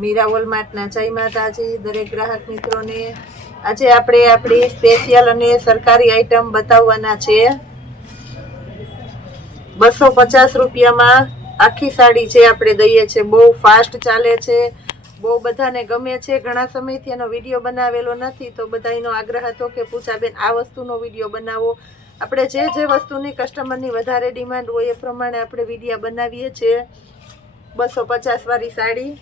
મીરા વોલમાર્ટના જય માતાજી દરેક ગ્રાહક મિત્રોને। આજે આપણે આપણી સ્પેશિયલ અને સરકારી આઈટમ બતાવવાના છે। 250 રૂપિયામાં આખી સાડી છે આપણે દઈએ છીએ। બહુ ફાસ્ટ ચાલે છે, બહુ બધાને ગમે છે। ઘણા સમયથી એનો વિડીયો બનાવેલો નથી તો બધાનો આગ્રહ હતો કે પૂછાબેન આ વસ્તુનો વિડીયો બનાવો। આપણે જે વસ્તુની કસ્ટમરની વધારે ડિમાન્ડ હોય એ પ્રમાણે આપણે વિડીયો બનાવીએ છીએ। 250 વાળી સાડી,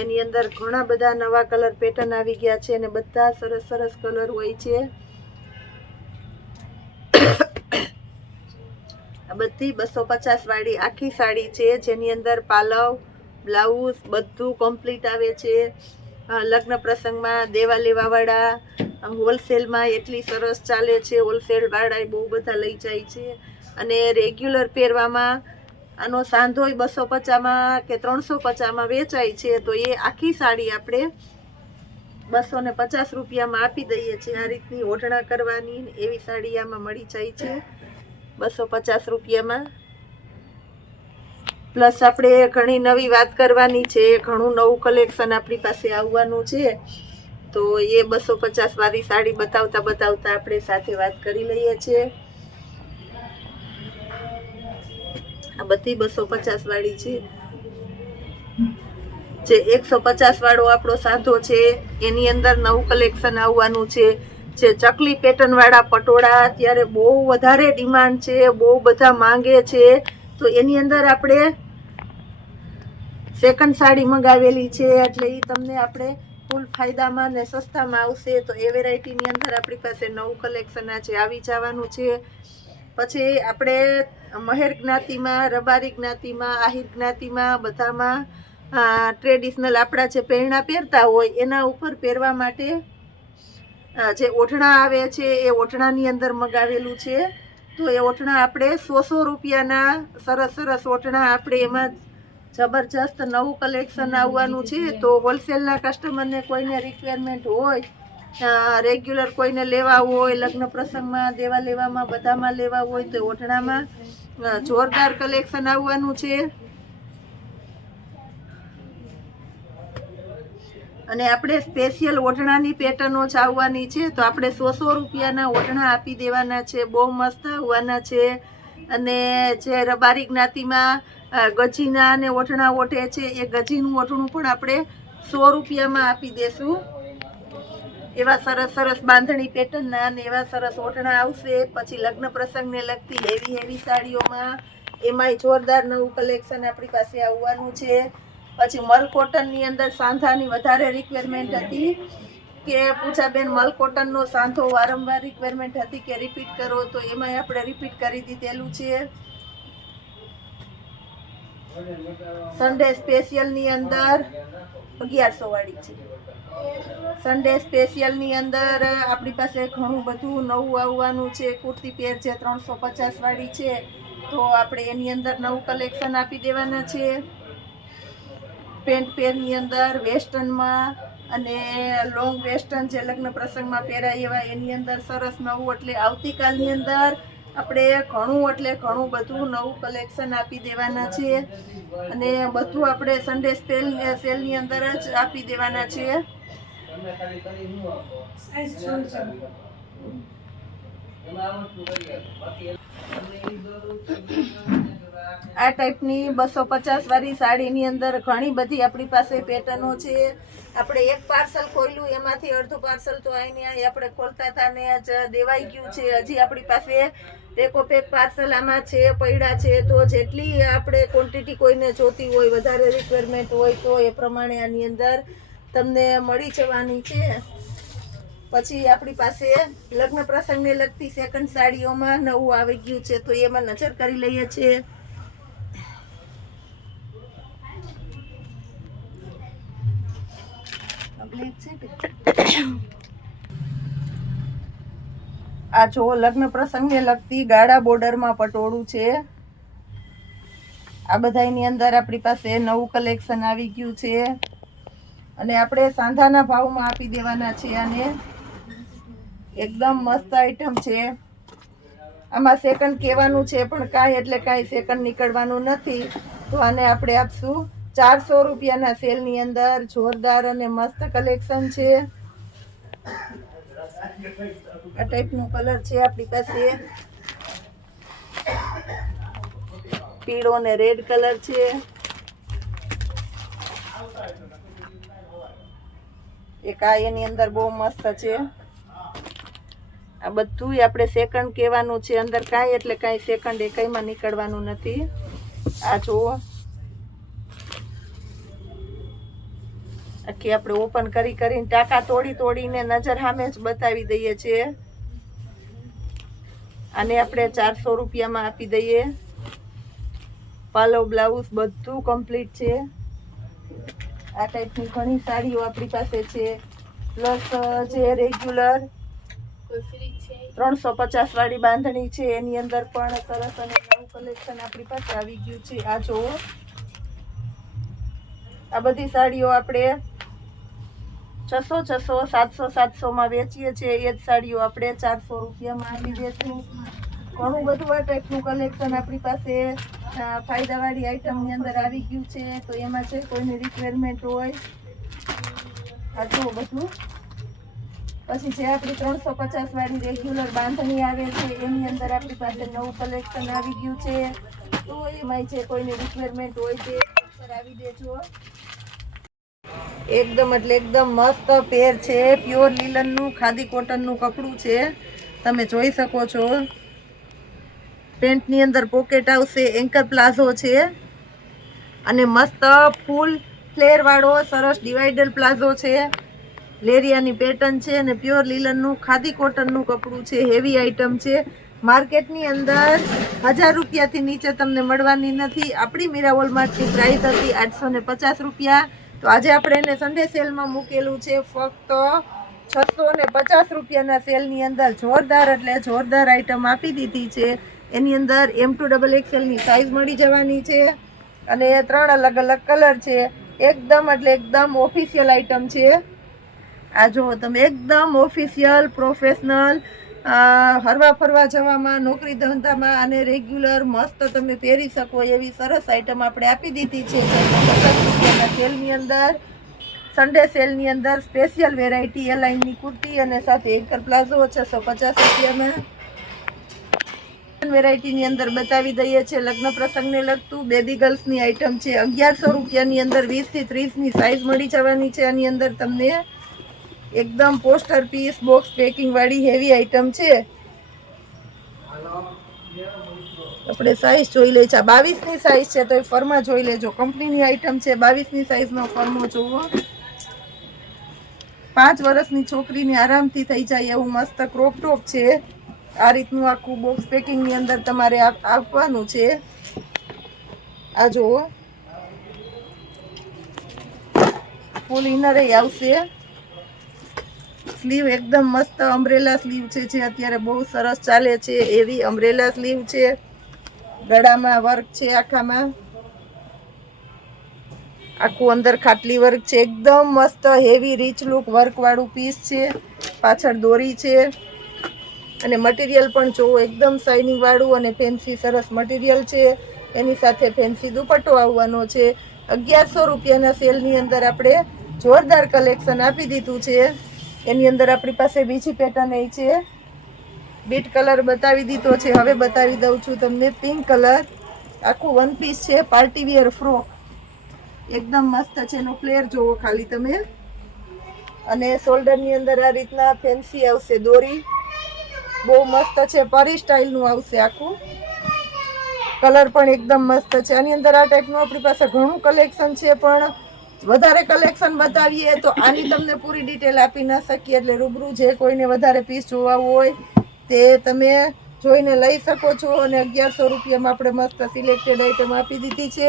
એની અંદર ઘણા બધા નવા કલર પેટર્ન આવી ગયા છે અને બધા સરસ સરસ કલર હોય છે। આ બધી 250 વાળી આખી સાડી છે જેની અંદર પાલવ, બ્લાઉઝ બધું કમ્પ્લીટ આવે છે। લગ્ન પ્રસંગમાં દેવા લેવાવાળા હોલસેલમાં એટલી સરસ ચાલે છે, હોલસેલ વાળા બહુ બધા લઈ જાય છે। અને રેગ્યુલર પહેરવામાં આનો સાંધોય 250માં કે 350માં વેચાય છે તો એ આખી સાડી આપણે 250 રૂપિયામાં આપી દઈએ છીએ। આ રીતની ઓઢણા કરવાની એવી સાડી આમાં મળી જાય છે 250 રૂપિયામાં। પ્લસ આપણે ઘણી નવી વાત કરવાની છે, ઘણું નવું કલેક્શન આપણી પાસે આવવાનું છે તો એ 250 વાળી સાડી બતાવતા આપણે સાથે વાત કરી લઈએ છીએ। આ બધી 250 વાળી છે। જે 150 વાળો આપણો સાંધો છે એની અંદર નવું કલેક્શન આવવાનું છે। જે ચકલી પેટર્ન વાળા પટોળા અત્યારે બહુ વધારે ડિમાન્ડ છે, બહુ બધા માંગે છે તો એની અંદર આપણે સેકન્ડ સાડી મંગાવેલી છે એટલે એ તમને આપણે ફૂલ ફાયદામાં ને સસ્તામાં આવશે। તો એ વેરાયટીની અંદર આપણી પાસે નવું કલેક્શન આજે આવી જવાનું છે। પછી આપણે મહેર જ્ઞાતિમાં, રબારી જ્ઞાતિમાં, આહિર જ્ઞાતિમાં બધામાં ટ્રેડિશનલ આપણા જે પહેરણા પહેરતા હોય એના ઉપર પહેરવા માટે જે ઓઢણા આવે છે એ ઓઢણાની અંદર મગાવેલું છે। તો એ ઓઢણા આપણે 100 રૂપિયાના સરસ સરસ ઓઢણા આપણે એમાં જબરજસ્ત નવું કલેક્શન આવવાનું છે। તો હોલસેલના કસ્ટમરને કોઈને રિક્વાયરમેન્ટ હોય, રેગ્યુલર કોઈને લેવા હોય, લગ્ન પ્રસંગમાં દેવા લેવામાં બધામાં લેવા હોય તો ઓઢણામાં જોરદાર કલેક્શન આવવાનું છે। અને આપણે સ્પેશિયલ ઓઢણાની પેટર્નો જ આવવાની છે તો આપણે 100 રૂપિયાના ઓઢણા આપી દેવાના છે, બહુ મસ્ત આવવાના છે। અને જે રબારી જ્ઞાતિમાં ગજીના અને ઓઢણા ઓઢે છે એ ગજીનું ઓઢણું પણ આપણે 100 રૂપિયામાં આપી દેશું। એવા સરસ સરસ બાંધણી પેટર્નના અને એવા સરસ ઓઢણા આવશે। પછી લગ્ન પ્રસંગને લગતી હેવી સાડીઓમાં એમાંય જોરદાર નવું કલેક્શન આપણી પાસે આવવાનું છે। પછી મલ કોટનની અંદર સાંધાની વધારે રિક્વાયરમેન્ટ હતી કે પૂછાબેન મલ કોટનનો સાંધો વારંવાર રિક્વાયરમેન્ટ હતી કે રિપીટ કરો તો એમાંય આપણે રિપીટ કરી દીધેલું છે। સન્ડે સ્પેશિયલની અંદર 1100 વાળી છે। સન્ડે સ્પેશિયલની અંદર આપણી પાસે ઘણું બધું નવું આવવાનું છે। કુર્તી પેર જે 350 વાળી છે તો આપણે એની અંદર નવું કલેક્શન આપી દેવાના છે। પેન્ટ પેરની અંદર વેસ્ટર્નમાં અને લોંગ વેસ્ટર્ન જે લગ્ન પ્રસંગમાં પહેરાય એવા એની અંદર સરસ નવું એટલે આવતીકાલની અંદર આપણે ઘણું બધું નવું કલેક્શન આપી દેવાના છે। અને બધું આપણે સન્ડે સેલની અંદર જ આપી દેવાના છે। આ ટાઈપની 250 વાળી સાડીની અંદર ઘણી બધી આપણી પાસે પેટર્નો છે। આપણે એક પાર્સલ ખોલ્યું એમાંથી અડધું પાર્સલ તો અહીં આપણે ખોલતા હતા ને જ દેવાઈ ગયું છે। હજી આપણી પાસે પેકોપેક પાર્સલ આમાં છે, પડ્યા છે। તો જેટલી આપણે ક્વોન્ટિટી કોઈને જોતી હોય, વધારે રિક્વાયરમેન્ટ હોય તો એ પ્રમાણે આની અંદર તમને મળી જવાની છે। પછી આપણી પાસે લગ્ન પ્રસંગને લગતી સેકન્ડ સાડીઓમાં નવું આવી ગયું છે તો એમાં નજર કરી લઈએ છીએ। આ જો લગ્ન પ્રસંગને લગતી ગાળા બોર્ડરમાં પટોળું છે। આ બધાની અંદર આપણી પાસે નવું કલેક્શન આવી ગયું છે અને આપણે સાંધાના ભાવમાં આપી દેવાના છે। આને એકદમ મસ્ત આઈટમ છે। આમાં સેકન્ડ કહેવાનું છે પણ કાંઈ સેકન્ડ નીકળવાનું નથી તો આને આપણે આપશું 400 રૂપિયાના સેલની અંદર જોરદાર અને મસ્ત કલેક્શન છે. આ ટાઈપનો કલર છે આપણી પાસે. પીળો ને રેડ કલર છે. એક આ એની અંદર બહુ મસ્ત છે. આ બધું આપણે સેકન્ડ કહેવાનું છે. અંદર કાંઈ એટલે કાંઈ સેકન્ડ એ કંઈમાં નીકળવાનું નથી. આ જુઓ, આખી આપણે ઓપન કરીને ટાંકા તોડીને નજર સામે જ બતાવી દઈએ છીએ. આને આપણે 400 રૂપિયામાં આપી દઈએ. પાલો બ્લાઉઝ બધું કમ્પ્લીટ છે. આ ટાઈપની ઘણી સાડીઓ આપણી પાસે છે. પ્લસ જે રેગ્યુલર 350 વાળી બાંધણી છે એની અંદર પણ સરસ અને નવું કલેક્શન આપણી પાસે આવી ગયું છે. આ જુઓ, આ બધી સાડીઓ આપણે 600 700 માં વેચીએ છીએ. એ જ સાડીઓ આપણે 400 રૂપિયામાં આપી દઈશું. ઘણું બધું આ ટાઈપનું કલેક્શન આપણી પાસે ફાયદાવાળી આઈટમની અંદર આવી ગયું છે. તો એમાં છે કોઈની રિક્વાયરમેન્ટ હોય આ જુઓ બધું. પછી જે આપણી 350 વાળી રેગ્યુલર બાંધણી આવે છે એની અંદર આપણી પાસે નવું કલેક્શન આવી ગયું છે. તો એમાં છે કોઈની રિક્વાયરમેન્ટ હોય તે આવી દેજો. એકદમ એટલે એકદમ મસ્ત પેર છે. પ્યોર લીલનનું ખાદી કોટનનું કપડું છે. તમે જોઈ શકો છો. પેન્ટની અંદર પોકેટ આવશે. એન્કલ પ્લાઝો છે અને મસ્ત ફૂલ ફ્લેર વાળો સરસ ડિવાઈડર પ્લાઝો છે. લેરિયાની પેટર્ન છે અને પ્યોર લીલનનું ખાદી કોટનનું કપડું છે. હેવી આઈટમ છે. માર્કેટની અંદર 1000 રૂપિયાથી નીચે તમને મળવાની નથી. આપણી મીરા હોલમાર્ટની પ્રાઇસ હતી 850 રૂપિયા. તો આજે આપણે એને સન્ડે સેલમાં મૂકેલું છે ફક્ત 650 રૂપિયાના સેલની અંદર. જોરદાર એટલે જોરદાર આઈટમ આપી દીધી છે. એની અંદર M2XXL ની સાઈઝ મળી જવાની છે અને 3 અલગ અલગ કલર છે. એકદમ એટલે એકદમ ઓફિશિયલ આઈટમ છે. આ જુઓ તમે, એકદમ ઓફિશિયલ પ્રોફેશનલ હરવા ફરવા જવામાં, નોકરી ધંધામાં અને રેગ્યુલર મસ્ત તમે પહેરી શકો એવી સરસ આઈટમ આપણે આપી દીધી છે. 50 રૂપિયાના સેલની અંદર, સન્ડે સેલની અંદર સ્પેશિયલ વેરાયટી એલાઇનની કુર્તી અને સાથે એન્કલ પ્લાઝો 650 રૂપિયામાં વેરાયટીની અંદર બતાવી દઈએ છીએ. લગ્ન પ્રસંગને લગતું બેબી ગર્લ્સની આઈટમ છે. 1100 રૂપિયાની અંદર 20 થી 30 ની સાઈઝ મળી જવાની છે. આની અંદર તમને એકદમ પોસ્ટર પીસ બોક્સ પેકિંગ વાળી હેવી આઈટમ છે. આપણે સાઈઝ જોઈ લઈએ છે. 22 ની સાઈઝ છે તો એ ફરમાં જોઈ લેજો. કંપનીની આઈટમ છે. 22 ની સાઈઝનો ફરમો જોવો. 5 વર્ષની છોકરીને આરામથી થઈ જાય એવું મસ્ત ક્રોપ ટોપ છે. આ રીતનું આખું બોક્સ પેકિંગની અંદર તમારે આપવાનું છે. આ જુઓ, ફૂલ ઇનર આવશે. સ્લીવ એકદમ મસ્ત અમ્બ્રેલા સ્લીવ છે જે અત્યારે બહુ સરસ ચાલે છે. એવી અમ્બ્રેલા સ્લીવ છે. ગળામાં વર્ક છે. આખામાં આખું અંદર ખાટલી વર્ક છે. એકદમ મસ્ત હેવી રીચ લુક વર્ક વાળું પીસ છે. પાછળ દોરી છે અને મટીરિયલ પણ જોવો, એકદમ શાઇનિંગ વાળું અને ફેન્સી સરસ મટીરિયલ છે. એની સાથે ફેન્સી દુપટ્ટો આવવાનો છે. 1100 રૂપિયાના સેલની અંદર આપણે જોરદાર કલેક્શન આપી દીધું છે. એની અંદર આપણી પાસે બીજી પેટર્ન એ છે. બીટ કલર બતાવી દીધો છે. હવે બતાવી દઉં છું તમને પિંક કલર. આખું વન પીસ છે. પાર્ટી વેર ફ્રોક એકદમ મસ્ત છે. એનો ફ્લેર જોવો ખાલી તમે. અને શોલ્ડરની અંદર આ રીતના ફેન્સી આવશે દોરી. બહુ મસ્ત છે. પરી સ્ટાઇલનું આવશે આખું. કલર પણ એકદમ મસ્ત છે. આની અંદર આ ટાઈપનું આપણી પાસે ઘણું કલેક્શન છે પણ વધારે કલેક્શન બતાવીએ તો આની તમને પૂરી ડિટેલ આપી ન શકીએ. એટલે રૂબરૂ જે કોઈને વધારે પીસ જોવા હોય તે તમે જોઈને લઈ શકો છો. અને 1100 રૂપિયામાં આપણે મસ્ત સિલેક્ટેડ આઈટમ આપી દીધી છે.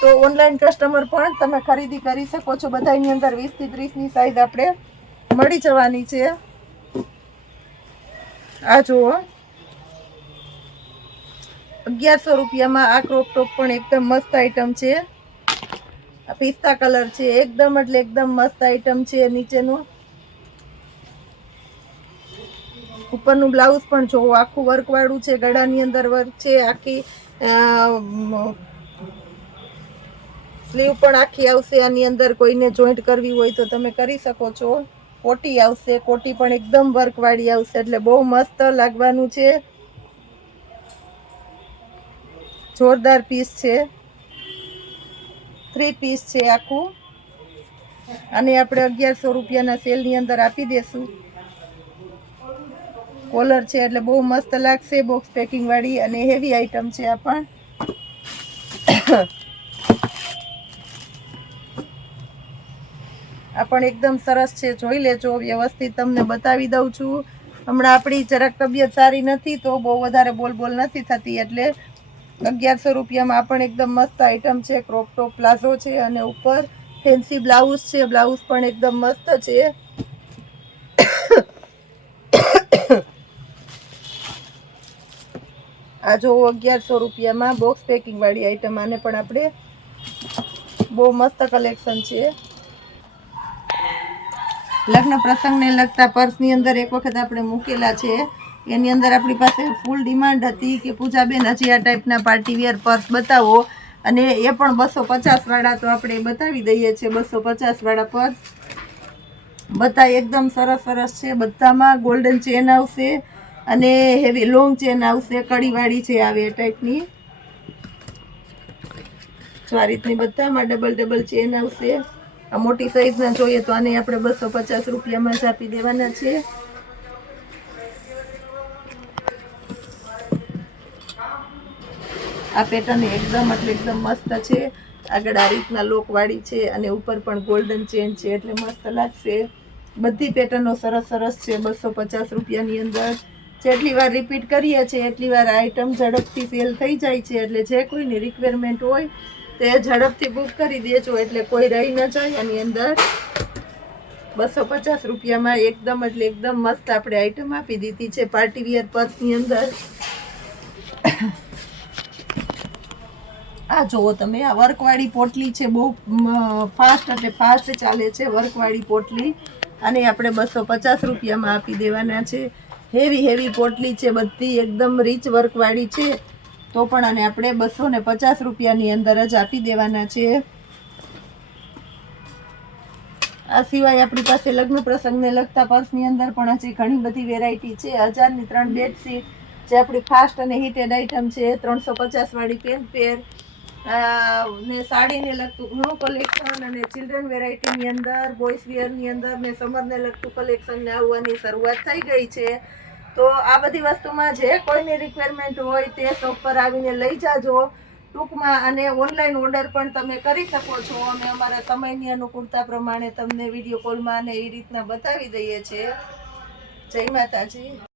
તો ઓનલાઈન કસ્ટમર પણ તમે ખરીદી કરી શકો છો. બધાની અંદર 20 થી 30 ની સાઈઝ આપણે મળી જવાની છે. આ જુઓ, 1100 રૂપિયામાં આ ક્રોપ ટોપ પણ એકદમ મસ્ત આઈટમ છે. આ પિસ્તા કલર છે. એકદમ એટલે એકદમ મસ્ત આઈટમ છે. નીચેનું ઉપરનું બ્લાઉઝ પણ જોવો, આખું વર્ક વાળું છે. ગળાની અંદર વર્ક છે. આખી સ્લીવ પણ આખી આવશે આની અંદર. કોઈને જોઈન્ટ કરવી હોય તો તમે કરી શકો છો. કોટી આવશે, કોટી પણ એકદમ વર્કવાળી આવશે, એટલે બહુ મસ્ત લાગવાનું છે. જોરદાર પીસ છે, 3 પીસ છે આખું. અને આપણે 1100 રૂપિયાના સેલની અંદર આપી દેશું. કોલર છે એટલે બહુ મસ્ત લાગશે, બોક્સ પેકિંગ વાળી, અને હેવી આઈટમ છે આ પણ. આ પણ એકદમ સરસ છે, જોઈ લેજો. વ્યવસ્થિત તમને બતાવી દઉં છું. હમણાં આપણી જરાક તબિયત સારી નથી તો બહુ વધારે બોલ નથી થતી, એટલે 1100 રૂપિયામાં આ પણ એકદમ મસ્ત આઈટમ છે. ક્રોપ ટોપ પ્લાઝો છે અને ઉપર ફેન્સી બ્લાઉઝ છે. બ્લાઉઝ પણ એકદમ મસ્ત છે. આ જો 1100 રૂપિયામાં બોક્સ પેકિંગ વાળી આઈટમ. આને પણ આપણે બહુ મસ્ત કલેક્શન છે. લગ્ન પ્રસંગને લગતા પર્સની અંદર એક વખત આપણે મૂકેલા છે. એની અંદર આપણી પાસે ફૂલ ડિમાન્ડ હતી કે પૂજાબેન હજી આ ટાઈપના પાર્ટીવેર પર્સ બતાવો, અને એ પણ 250 વાળા તો આપણે બતાવી દઈએ છીએ. 250 વાળા પર્સ બધા એકદમ સરસ છે. બધામાં ગોલ્ડન ચેન આવશે અને હેવી લોંગ ચેન આવશે, કડીવાળી છે આવે એ ટાઈપની. જો આ રીતની બધામાં ડબલ ચેન આવશે. આ મોટી સાઈઝના જોઈએ તો આને આપણે 250 રૂપિયામાં જ આપી દેવાના છે. આ પેટર્ન એકદમ મસ્ત છે. આગળ આ રીતના લોકવાળી છે અને ઉપર પણ ગોલ્ડન ચેન છે, એટલે મસ્ત લાગશે. બધી પેટર્નો સરસ છે 250 રૂપિયાની અંદર. જેટલી વાર રિપીટ કરીએ છીએ એટલી વાર આઈટમ ઝડપથી સેલ થઈ જાય છે, એટલે જે કોઈની રિક્વાયરમેન્ટ હોય તે ઝડપથી બુક કરી દેજો, એટલે કોઈ રહી ન જાય. આની અંદર 250 રૂપિયામાં એકદમ મસ્ત આપણે આઈટમ આપી દીધી છે પાર્ટીવિયર પર્સની અંદર. આ જુઓ તમે, આ વર્કવાળી પોટલી છે. બહુ ફાસ્ટ ચાલે છે વર્કવાળી પોટલી. અને આપણે 250 રૂપિયામાં આપી દેવાના છે. હેવી પોટલી છે, બધી એકદમ રીચ વર્કવાળી છે, તો પણ આને આપણે 250 રૂપિયાની અંદર જ આપી દેવાના છે. આ સિવાય આપણી પાસે લગ્ન પ્રસંગને લગતા પર્સની અંદર પણ હજી ઘણી બધી વેરાયટી છે. 1000ની 3 બેડશીટ જે આપણી ફાસ્ટ અને હિટેડ આઈટમ છે. 350 વાળી પેન પેર ને સાડીને લગતું ઘણું કલેક્શન, અને ચિલ્ડ્રન વેરાયટીની અંદર, બોયઝ વેરની અંદર ને સમરને લગતું કલેક્શન ને આવવાની શરૂઆત થઈ ગઈ છે. તો આ બધી વસ્તુમાં જે કોઈની રિક્વાયરમેન્ટ હોય તે શોપ પર આવીને લઈ જાજો ટૂંકમાં. અને ઓનલાઈન ઓર્ડર પણ તમે કરી શકો છો. અમે અમારા સમયની અનુકૂળતા પ્રમાણે તમને વિડીયો કોલમાં અને એ રીતના બતાવી દઈએ છીએ. જય માતાજી.